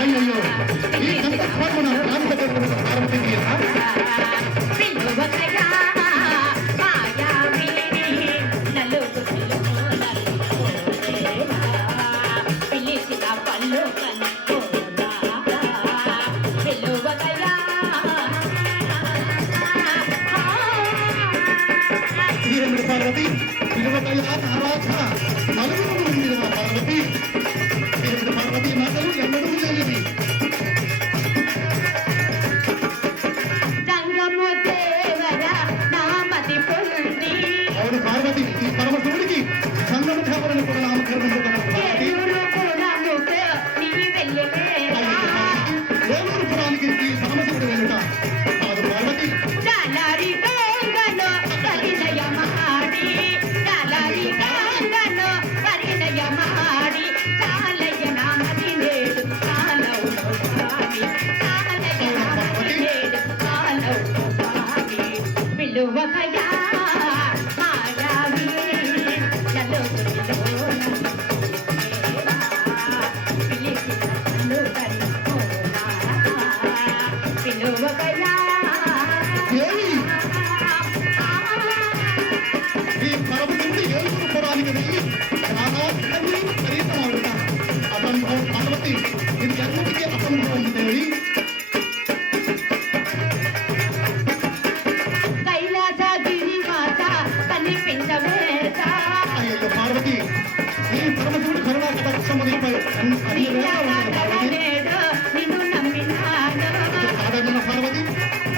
అయ్యో ఈ సందర్భంలో పార్వతి విలువకయ్యా నారాజ నలుగురు ఉంది పార్వతి పార్వతి మాటలు ఎన్నడూ లేనివి అవును పార్వతి ఈ పరమశివుడికి సంగమ దేవరని కూడా నామకరణం వేలూరు పురానికి ఈ పరమశివుడు వెళ్ళుట కాదు పార్వతి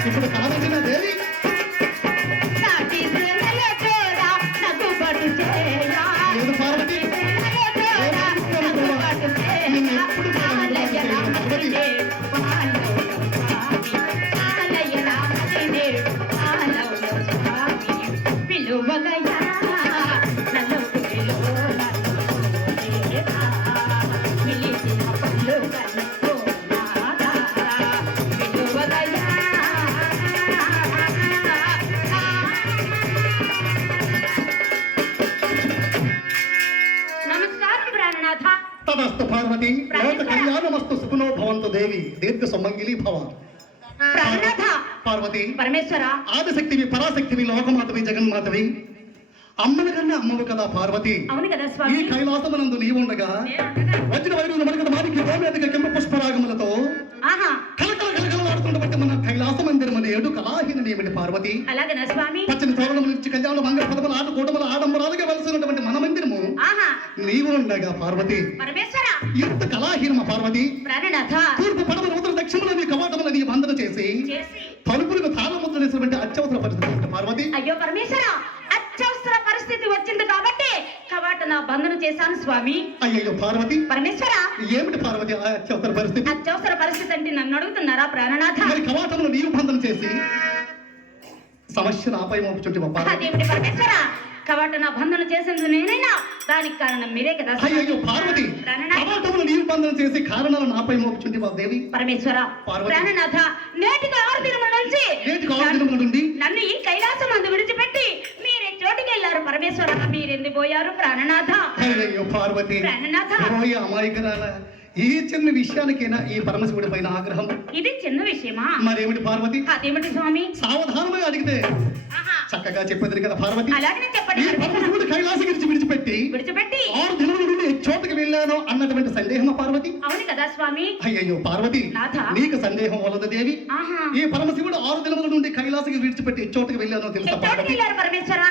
ఇప్పుడు కాదన్న దేవి పార్వతి తదస్తు పార్వతి లోక కళ్యాణమస్తు సుఖనో భవంతు దేవి దీర్ఘ సుమంగిలి భవ పార్వతి పరమేశ్వర ఆదిశక్తివి పరాశక్తివి లోకమాతవి జగన్మాతవి అమ్మల కన్నా అమ్మవు కదా పార్వతి. అవును కదా స్వామి. ఈ కైలాసమునందు నీవుండగా వచ్చిన వైరులు మనకు మానికి గోమేదిక కెంప పుష్పరాగములతో కలకల కలకలాడుతున్నటువంటి మన కైలాస మందిరం ఏడు కళాహీనమేమిటి పార్వతి. అలాగేనా స్వామి. పచ్చని తోరణముల నుంచి కళ్యాణ మంగళ పదముల ఆట కూటముల ఆడంబరాలుగా వెలసినటువంటి మన మందిరము నీవు ఉండగా పార్వతి పరమేశ్వర ఎంత కళాహీనమ పార్వతి. ప్రాణనాథ తూర్పు పడమల ఉత్తర దక్షిణముల నీ కవాటముల నీ బంధన చేసి తలుపులకు తాళముద్ర వేసినటువంటి అత్యవసర పరిస్థితి పార్వతి. అయ్యో పరమేశ్వర అత్యవసర పరిస్థితి వచ్చింది కాబట్టి కవాటన బంధన చేశాను స్వామి. అయ్యో పార్వతి పరమేశ్వర ఏమిటి పార్వతి అత్యవసర పరిస్థితి. అత్యవసర పరిస్థితి అంటే నన్ను అడుగుతున్నారా ప్రాణనాథ. మరి కవాటములు నీవు బంధన చేసి సమస్యను ఆపై మోపుచుంటే అదేమిటి పరమేశ్వర కవాటన బంధన చేసింది నేనైనా దానికి కారణం మీరే కదా. అయ్యో పార్వతి కవాటములు నీవు బంధన చేసి కారణాలను ఆపై మోపుచుంటే దేవి. పరమేశ్వర ప్రాణనాథ నేటికి 6 దినముల నుండి నన్ను ఈ కైలాసం అందు విడిచిపెట్టి మీరే చోటుకి వెళ్ళారు పరమేశ్వర. మీరెందు పోయారు ప్రాణనాథ. అయ్యో పార్వతి ప్రాణనాథ అమాయకురాల ఈ చిన్న విషయానికైనా ఈ పరమశివుడి పైన ఆగ్రహం. ఇది చిన్న విషయమా. మరేమిటి పార్వతి. అదేమిటి స్వామి. సావధానమై అడిగితే చక్కగా చెప్పేది కదా పార్వతి. అలాగనే చెప్పండి. పరమశివుడు కైలాసగిరి విడిచిపెట్టి 6 దినముల నుండి చోటుకి వెళ్ళాను అన్నటువంటి సందేహమా పార్వతి. అవును కదా స్వామి. అయ్యో పార్వతి నీకు సందేహం వలదు దేవి. ఈ పరమశివుడు 6 దినముల నుండి కైలాసగిరి విడిచిపెట్టి చోటుకి వెళ్ళానో తెలుసా పార్వతి.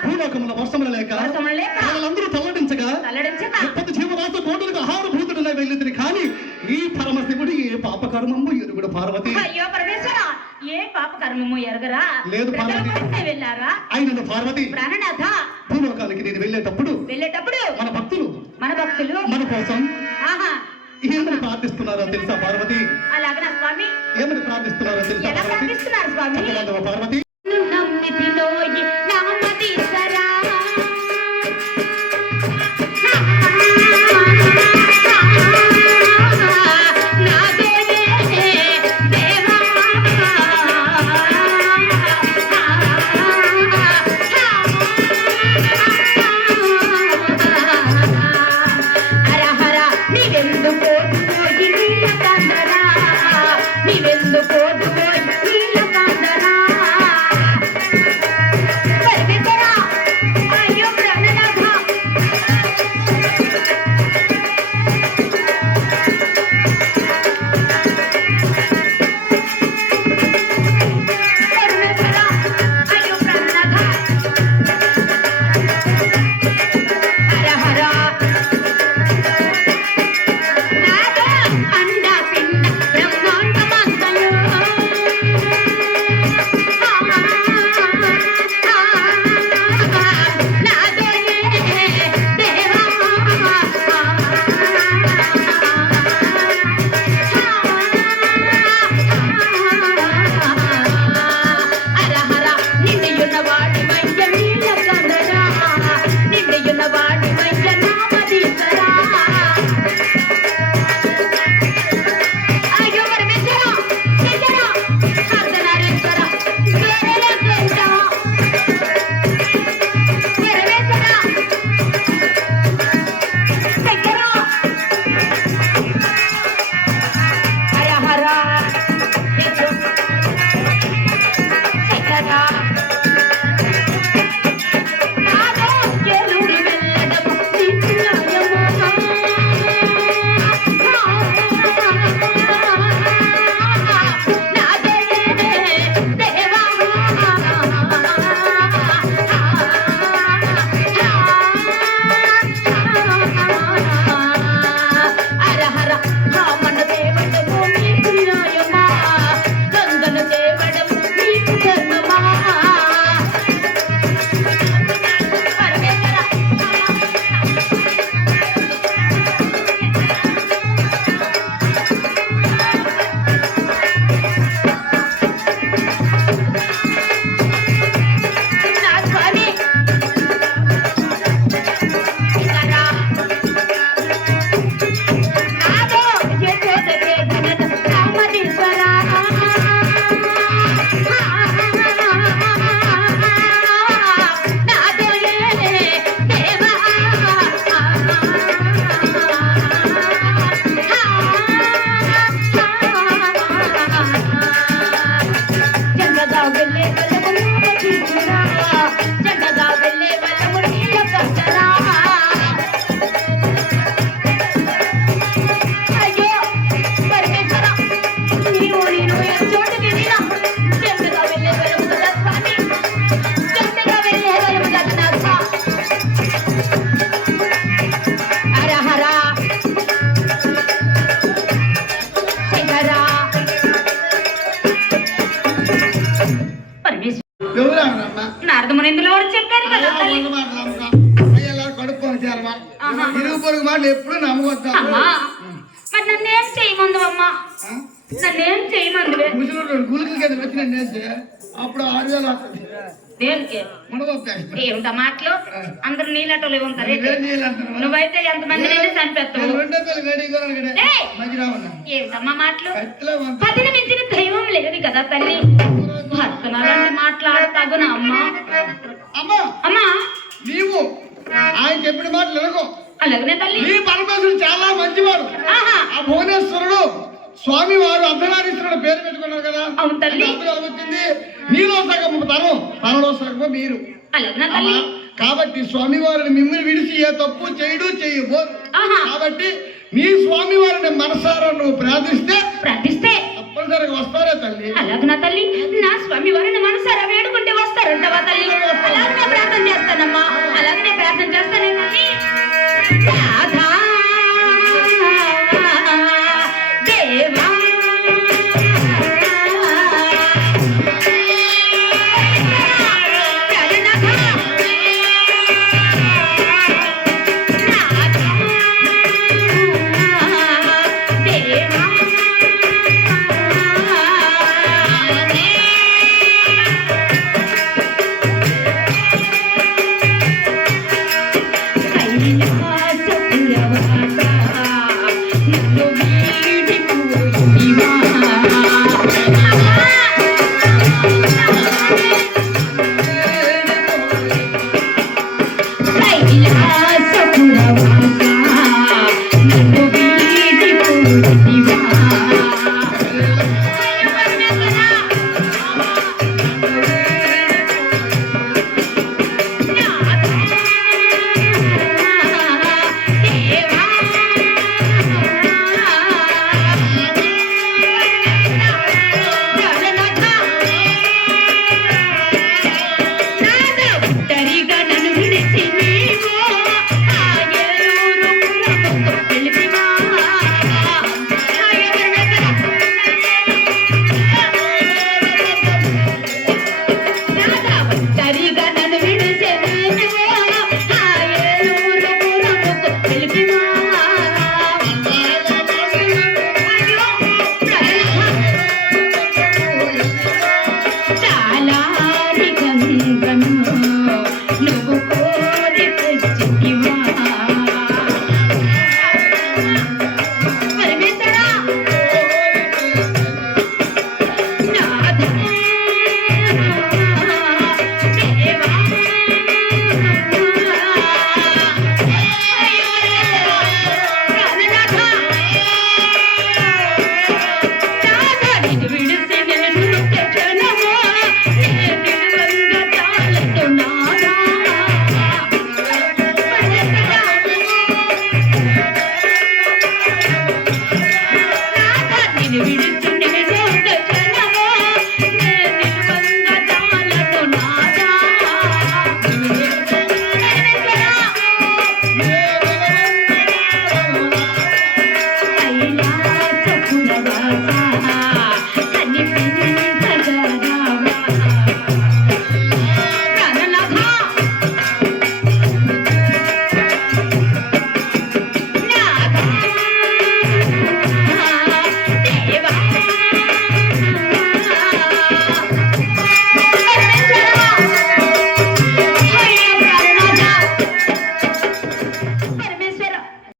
భూలోకముల వర్షముల లేక వాళ్ళందరూ తల్లడించగా 70 జీవరాశి కోటులకు ఆహారభూతుడుగా వెళ్ళింది. కానీ ఈ పరమశివుడు ఏ పాపకర్మము ఎరుగుడు పార్వతి. అయ్యో పరమేశ్వర ఏ పాపకర్మము ఎరగరా. లేదు పార్వతి వెళ్ళారా. అయిన పార్వతి ప్రాణనాథ భూలోకానికి నేను వెళ్ళేటప్పుడు మన భక్తులు మన కోసం ఏమని ప్రార్థిస్తున్నారో తెలుసా పార్వతి. అలాగనా స్వామి. ఏమని ప్రార్థిస్తున్నారో తెలుసా పార్వతి. నారదమునిందులో వారు చెప్పారు కదా తల్లి. ఇరుగు పొరుగు మాటలు ఎప్పుడు నమ్మవద్దా? అమ్మా మరి నన్నేం చేయమందు అమ్మా, నన్నేం చేయమందువే. గులికి కదా వచ్చినండి అప్పుడు 6,000 వస్తుంది. దేనికి మునగొస్తాయి. ఏమిటా మాటలు? అందరు నీళ్ళటోళ్ళు ఉంటారు. నువ్వైతే ఎంతమంది నుండి చంపేస్తావు? ఏమిటమ్మా మాటలు? 10ని మించిన దైవం లేదు కదా తల్లి. భర్తనాలని మాట్లాడతాగునా అమ్మా? అమ్మా అమ్మా నీవు ఆయన చెప్పిన మాటలు ఎలాగో అలాగనే తల్లి. ఈ పరమేశ్వరుడు చాలా మంచివాడు. ఆహా ఆ భువనేశ్వరుడు స్వామి వారు అర్ధనారీశ్వరుడు పేరు పెట్టుకున్నారు కదా. అవును తల్లి. వచ్చింది నీలో సగం తనలో సగం మీరు. అలాగనా తల్లి. కాబట్టి స్వామి వారిని మిమ్మల్ని విడిచి ఏ తప్పు చేయబోదు. కాబట్టి నీ స్వామి వారిని మనసారా నువ్వు ప్రార్థిస్తే తప్పనిసరిగా వస్తారే తల్లి. అలాగనా తల్లి. నా స్వామి వారిని మనసారా వేడుకుంటే వస్తారంటవా తల్లి? అలాగనే ప్రార్థన చేస్తానమ్మా, అలాగనే ప్రార్థన చేస్తానే తల్లి.